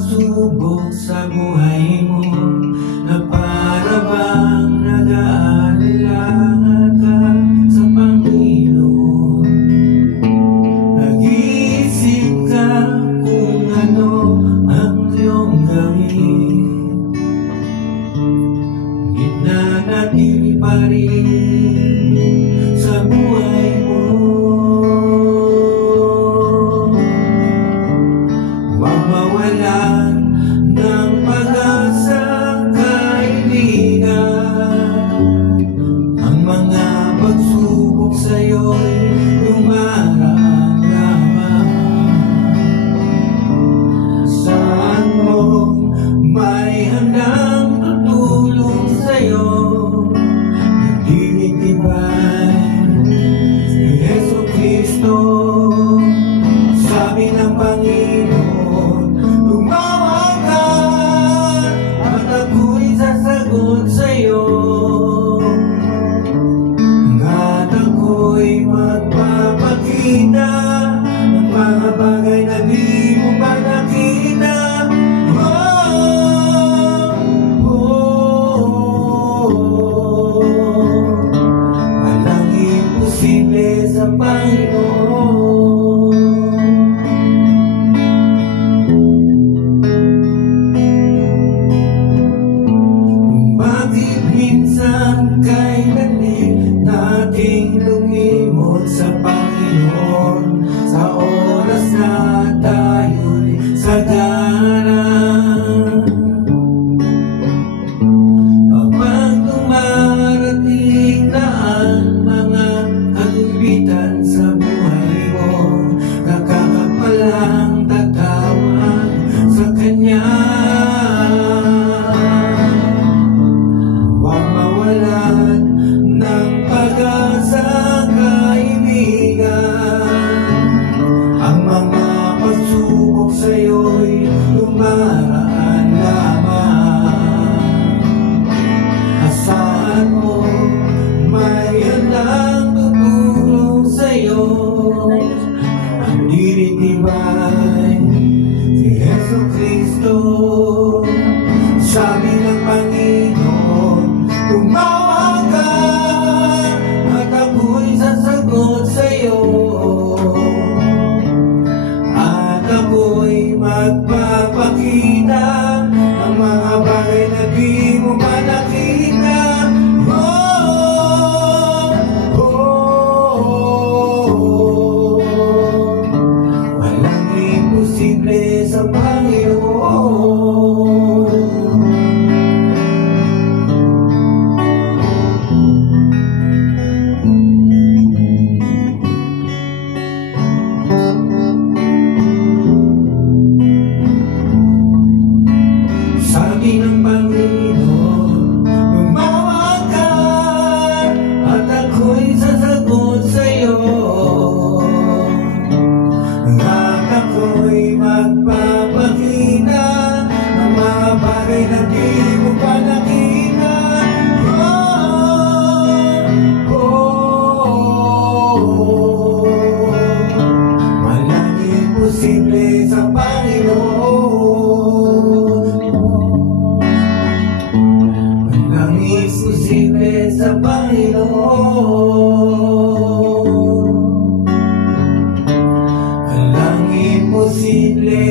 pagsubok sa buhay mo na para bang nag-aalala ka sa Panginoon. Nag-iisip ka kung ano ang iyong gawin. Ngunit nanatili pa rin sa buhay mo. Huwag mawalan ng pag-asa, kaibigan. Ang mga pagsubok sa'yo'y dumaraan lamang. Saan mo may handang tutulong sa'yo, nagdidibay si Yesu Cristo. Sabi ng Panginoon, tumawag ka at ako'y sasagot sa'yo, at ako'y magpapakita ng mga bagay na di mo pa nakita. Walang imposible sa Panginoon. Minsan kay galit nating lumimot sa Panginoon, sa oras na tayo'y sagana. Kapag dumarating na ang mga kagupitan sa buhay mo, nakakapalang tatawag sa Kanya. Ng pag-asa, kaibigan. Ang mga pagsubok sa'yo'y dumaraan lamang. Asahan mo may handang tutulong sa'yo, ang dinitibay si Yesu Cristo. Sabi ng Panginoon, tumawag ka at ako'y sasagot sa'yo, at ako'y magpapakita ng mga bagay na di mo pa nakita. Walang imposible sa Panginoon. Sabi ng Panginoon, tumawag ka at ako'y sasagot sa'yo, at ako'y magpapakita ng mga bagay na di mo pa nakita. Walang imposible sa Panginoon. Walang imposible sa Panginoon. Walang imposible